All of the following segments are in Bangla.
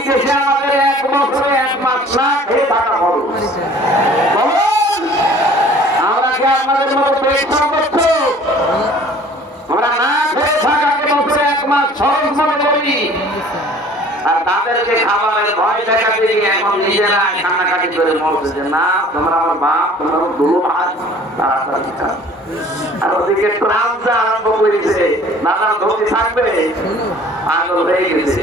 এই দেশে আমাদের এক বছরে এক বাচ্চা খেয়ে থাকা খরচ আমরা কি আপনাদের মতো পেট করছ আমরা না খেয়ে থাকাকে বছরে এক মাস খরচ মনে করি তাদেরকে খাবারের ভয় দেখাতে গিয়ে এখন নিজেরা কান্নাকাটি করে মরছে না, তোমরা আমার বাপ, তোমরা দুলো আর ওদিকে ট্রান্স আরম্ভ করেছে দাদার ধরতে থাকবে, পাগল হয়ে গেছে।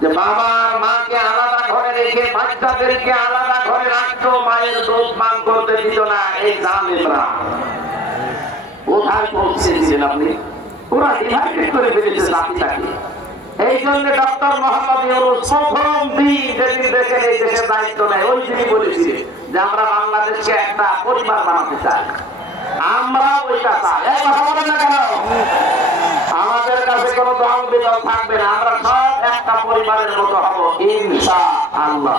যে বাবার মাকে আলাদা ঘরে রেখে, বাচ্চাদেরকে আলাদা ঘরে রাখতো মায়ের দুধ পান করতে দিত না, এই জালিমরা। কোথায় পৌঁছেছিলেন আপনি? পুরা ডিভাইডেড করে ফেলেছে জাতিটাকে। এই জন্য ডক্টর মোহাম্মদ দেশের দায়িত্ব নেয়, ওই দিনই বলেছিলেন যে আমরা বাংলাদেশকে একটা পরিবার বানাতে চাই। আমরা ওইটা চাই। আমাদের কাছে কোনো দল বিদল থাকবে না। আমরা সব পরিবারের মতো হব ইনশা আল্লাহ